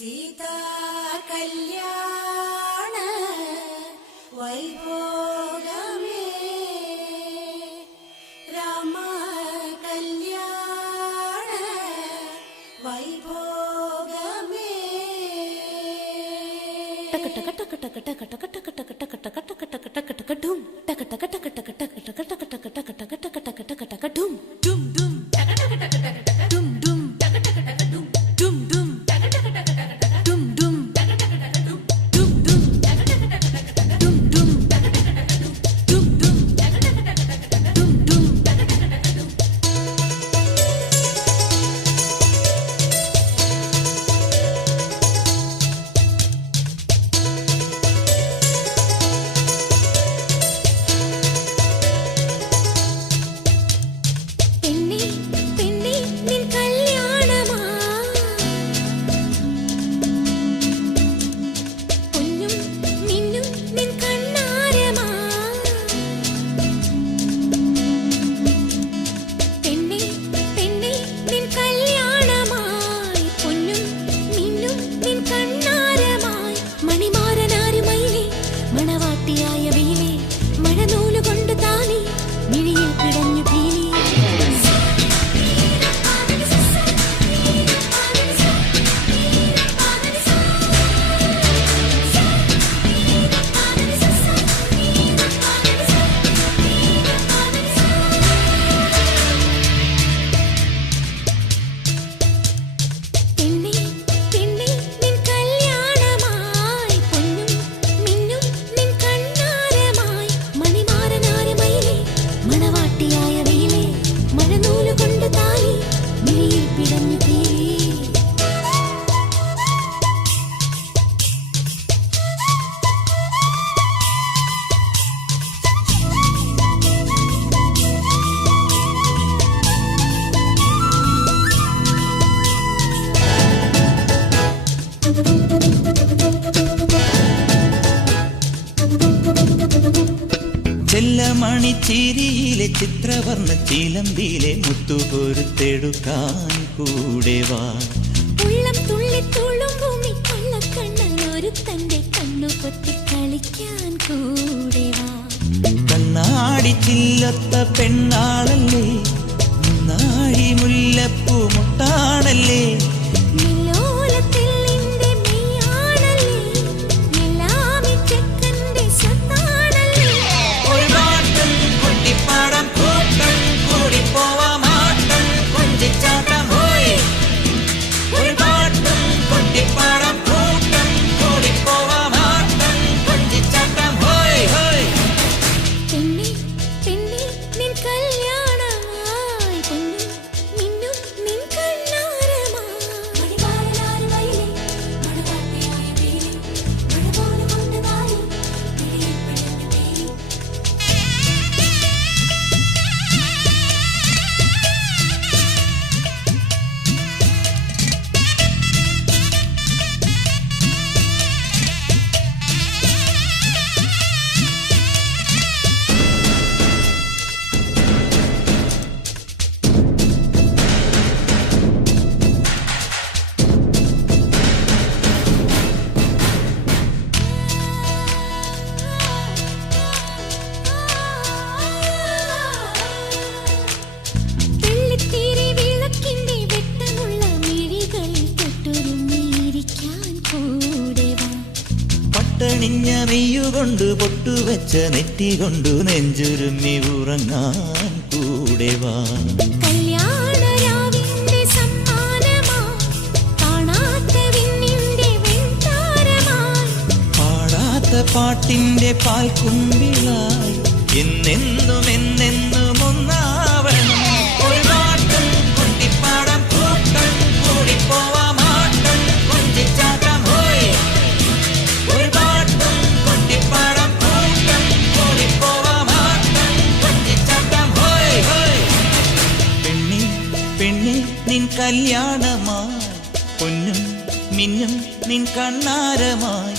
സീതാ കല്യാണ വൈഭോഗമേ രാമ കല്യാണ വൈഭോഗമേ ടക ടക ടക ടക ടക ടക ടക ടക ടക ടക ടക ടക ടക ടക ഡും ടക ടക ടക ടക ടക ടക ടക ടക ടക ടക ടക ടക ടക ടക ഡും ഡും ഡും ടക ടക ടക ടക ടക ഡും ഡും ടക ടക ടക ഡും ഡും ഡും ടക ടക ടക ടക ടക ഡും ഡും ടക ടക ടക ഡും ഡും ഡും ടക ടക ടക ടക ടക ഡും ഡും ടക ടക ടക ഡും ഡും ഡും ടക ടക ടക ടക ഡും ഡും ടക ടക ടക ഡും ചെല്ലമണിച്ചിരിയിലെ ചിത്രവർണ്ണ ചിലമ്പിലെ മുത്തുപൊരുത്തെടുക്കാൻ കൂടെ വാ. ഉള്ളം തുള്ളി തുളുമ്പുമി കൊള്ളക്കണ്ണനൊരു തന്റെ കണ്ണുപൊത്തി കളിക്കാൻ കൂടെ വാ. കണ്ണാടി ചില്ലത്ത പെണ്ണാളല്ലേ, നാഴി മുല്ലപ്പൂ മുട്ടാണല്ലേ, പട്ടണിഞ്ഞ മെയ്യുകൊണ്ട് പൊട്ടുവെച്ച നെറ്റി കൊണ്ടു നെഞ്ചുരുമ്മി ഉറങ്ങാൻ കൂടെ വാ. പാടാത്ത പാട്ടിന്റെ പാൽക്കുമ്പിളായി എന്നെന്നും എന്നെന്നും ഒന്നാവണം. ഒരു പാട്ടും കൊണ്ടിപ്പാടാം കൂട്ടം കൂടിപ്പോവാം ആട്ടം കൊഞ്ചിച്ചാട്ടം ഹോയ്. ഒരു പാട്ടും കൊണ്ടിപ്പാടാം കൂട്ടം കൂടിപ്പോവാം ആട്ടം കൊഞ്ചിച്ചാട്ടം ഹോയ് ഹോയ്. പെണ്ണി പെണ്ണി നിൻ കല്യാണമായി, പൊന്നും മിന്നും നിൻ കണ്ണാരമായി,